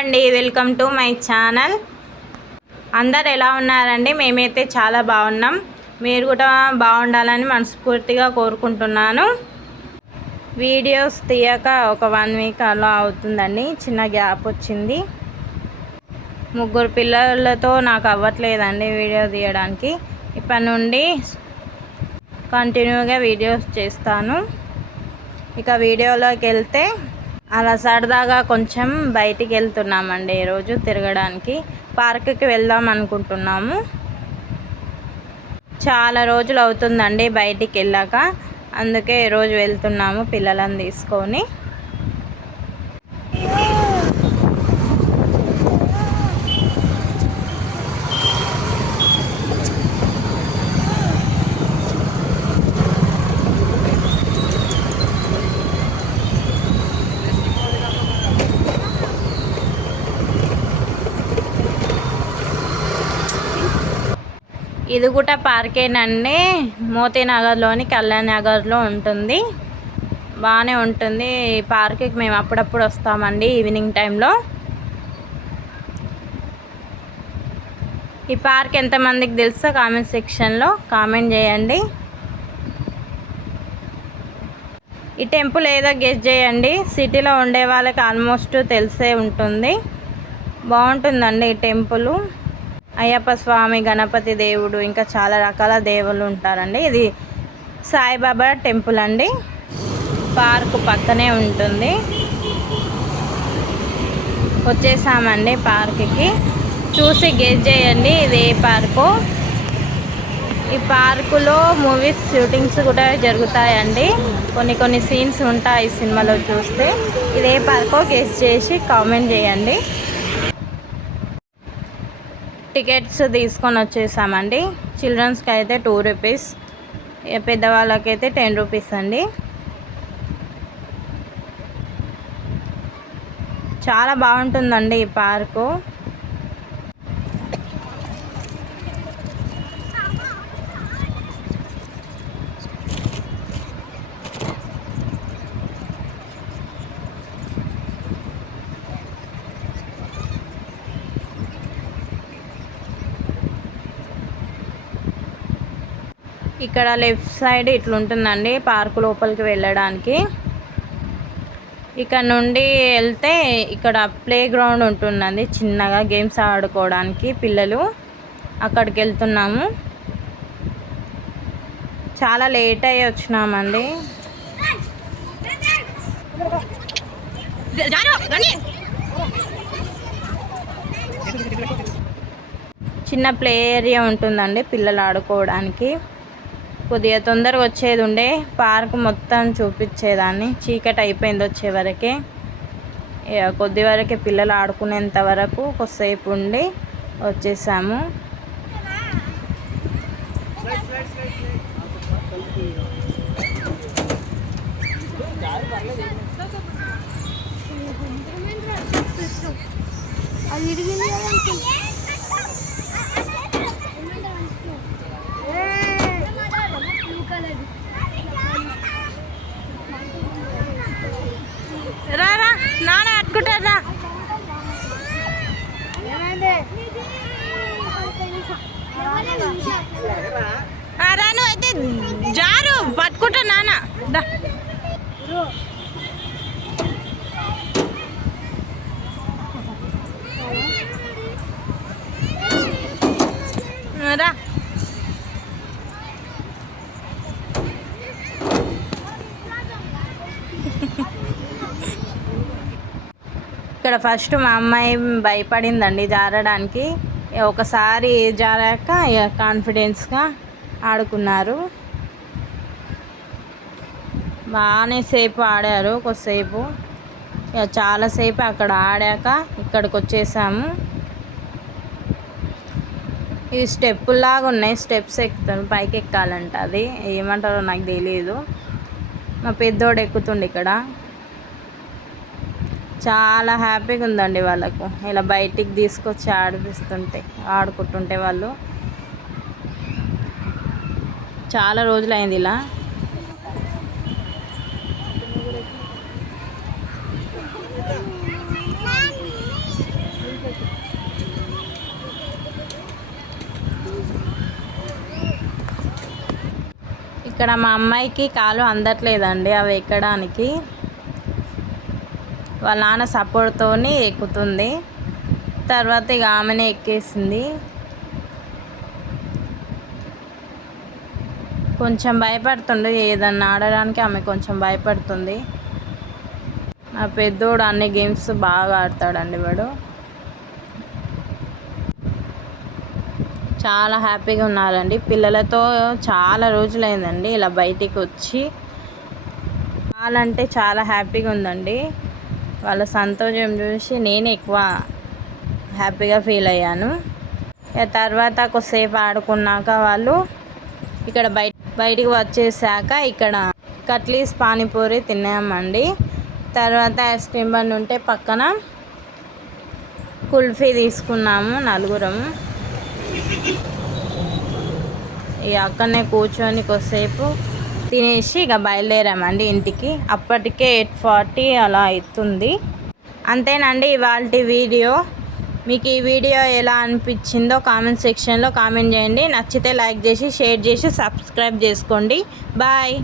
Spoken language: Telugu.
అండి వెల్కమ్ టు మై ఛానల్. అందరు ఎలా ఉన్నారండి? మేమైతే చాలా బాగున్నాం. మీరు కూడా బాగుండాలని మనస్ఫూర్తిగా కోరుకుంటున్నాను. వీడియోస్ తీయక ఒక వన్ వీక్ అలా అవుతుందండి. చిన్న గ్యాప్ వచ్చింది. ముగ్గురు పిల్లలతో నాకు అవ్వట్లేదండి వీడియో తీయడానికి. ఇప్పటి నుండి కంటిన్యూగా వీడియోస్ చేస్తాను. ఇక వీడియోలోకి వెళ్తే అలా సరదాగా కొంచెం బయటికి వెళ్తున్నామండి ఈరోజు తిరగడానికి. పార్క్కి వెళ్దాం అనుకుంటున్నాము. చాలా రోజులు అవుతుందండి బయటికి వెళ్ళాక. అందుకే ఈరోజు వెళ్తున్నాము పిల్లలను తీసుకొని. ఇది కూడా పార్కేనండి. మోతీనగర్లోని కళ్యాణ్ నగర్లో ఉంటుంది. బాగానే ఉంటుంది. ఈ పార్క్కి మేము అప్పుడప్పుడు వస్తామండి ఈవినింగ్ టైంలో. ఈ పార్క్ ఎంతమందికి తెలుసో కామెంట్ సెక్షన్లో కామెంట్ చేయండి. ఈ టెంపుల్ ఏదో గెస్ట్ చేయండి. సిటీలో ఉండే వాళ్ళకి ఆల్మోస్ట్ తెలిసే ఉంటుంది. బాగుంటుందండి ఈ టెంపుల్. అయ్యప్ప స్వామి గణపతి దేవుడు ఇంకా చాలా రకాల దేవుళ్ళు ఉంటారండి. ఇది సాయిబాబా టెంపుల్ అండి. పార్క్ పక్కనే ఉంటుంది. వచ్చేసామండి పార్క్కి. చూసి గెస్ చేయండి ఇది ఏ పార్కు. ఈ పార్కులో మూవీస్ షూటింగ్స్ కూడా జరుగుతాయండి. కొన్ని కొన్ని సీన్స్ ఉంటాయి సినిమాలో చూస్తే. ఇదే పార్కో గెస్ చేసి కామెంట్ చేయండి. టికెట్స్ తీసుకొని వచ్చేసామండి. చిల్డ్రన్స్కి అయితే టూ రూపీస్ పెద్దవాళ్ళకైతే టెన్ రూపీస్ అండి. చాలా బాగుంటుందండి ఈ పార్కు. ఇక్కడ లెఫ్ట్ సైడ్ ఇట్లుంటుందండి పార్క్ లోపలికి వెళ్ళడానికి. ఇక్కడ నుండి వెళ్తే ఇక్కడ ప్లే గ్రౌండ్ ఉంటుందండి చిన్నగా గేమ్స్ ఆడుకోవడానికి పిల్లలు అక్కడికి వెళ్తున్నాము. చాలా లేట్ అయ్యి వచ్చినామండి. చిన్న ప్లే ఏరియా ఉంటుందండి పిల్లలు ఆడుకోవడానికి. కొద్దిగా తొందరగా వచ్చేది ఉండే పార్క్ మొత్తం చూపించేదాన్ని. చీకటి అయిపోయింది వచ్చేవరకే కొద్ది వరకే పిల్లలు ఆడుకునేంత వరకు కొద్దిసేపు ఉండి వచ్చేసాము. అది అయితే జారు పట్టుకుంటా నాన్న. దా. రా. ఇక్కడ ఫస్ట్ మా అమ్మాయి భయపడిందండి జారడానికి. ఒకసారి జారాక ఇక కాన్ఫిడెన్స్గా ఆడుకున్నారు. బాగానే సేపు ఆడారు కొద్దిసేపు. ఇక చాలాసేపు అక్కడ ఆడాక ఇక్కడికి వచ్చేసాము. ఈ స్టెప్పుల్లాగా ఉన్నాయి. స్టెప్స్ ఎక్కుతాను పైకి ఎక్కాలంట అది. ఏమంటారో నాకు తెలియదు మా పెద్దోడు ఎక్కుతుండే ఇక్కడ. చాలా హ్యాపీగా ఉందండి వాళ్ళకు. ఇలా బయటికి తీసుకొచ్చి ఆడిపిస్తుంటే ఆడుకుంటుంటే వాళ్ళు. చాలా రోజులైంది ఇలా. ఇక్కడ మా అమ్మాయికి కాలు అందట్లేదండి అవి ఎక్కడానికి. వాళ్ళ నాన్న సపోర్ట్తో ఎక్కుతుంది. తర్వాత ఇక ఆమెనే ఎక్కేసింది. కొంచెం భయపడుతుంది ఏదన్నా ఆడడానికి ఆమె కొంచెం భయపడుతుంది. నా పెద్దోడు అన్ని గేమ్స్ బాగా ఆడతాడండి వాడు. చాలా హ్యాపీగా ఉన్నారండి. పిల్లలతో చాలా రోజులైందండి ఇలా బయటికి వచ్చి. చాలా అంటే చాలా హ్యాపీగా ఉందండి. వాళ్ళ సంతోషం చూసి నేను ఎక్కువ హ్యాపీగా ఫీల్ అయ్యాను. తర్వాత కొద్దిసేపు ఆడుకున్నాక వాళ్ళు ఇక్కడ బయట బయటికి వచ్చేసాక ఇక్కడ కట్లీస్ పానీపూరి తిన్నామండి. తర్వాత ఐస్ క్రీమ్ బండి ఉంటే పక్కన కుల్ఫీ తీసుకున్నాము నలుగురము ఇక అక్కడనే కూర్చొని కొద్దిసేపు తినేసి ఇక బయలుదేరామండి ఇంటికి. అప్పటికే ఎయిట్ ఫార్టీ అలా అవుతుంది. అంతేనండి ఇవాళ వీడియో. మీకు ఈ వీడియో ఎలా అనిపించిందో కామెంట్ సెక్షన్లో కామెంట్ చేయండి. నచ్చితే లైక్ చేసి షేర్ చేసి సబ్స్క్రైబ్ చేసుకోండి. బాయ్.